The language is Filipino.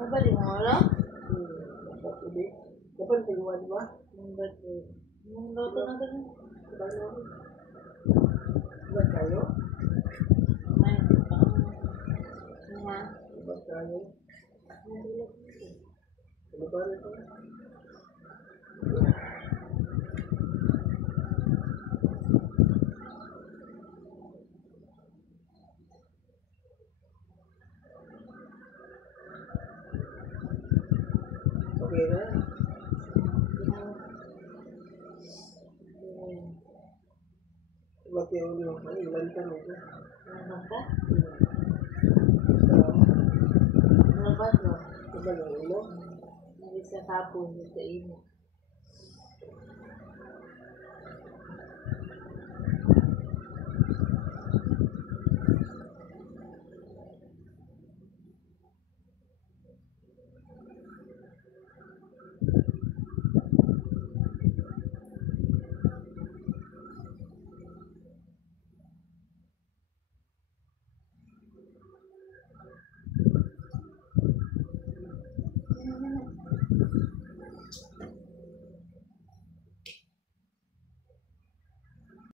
Nabali mo, wala? Dapat ulit. Dapat tingwa, di ba? Nung luto na doon. Dapat kayo? May, nga. Dapat kayo? Ano ba rin ito? Okay na? Dapat yung ilan ka nito? Ano ka? Sa Ano ba ito? diba yung ulo? Nabisa kapon sa imo.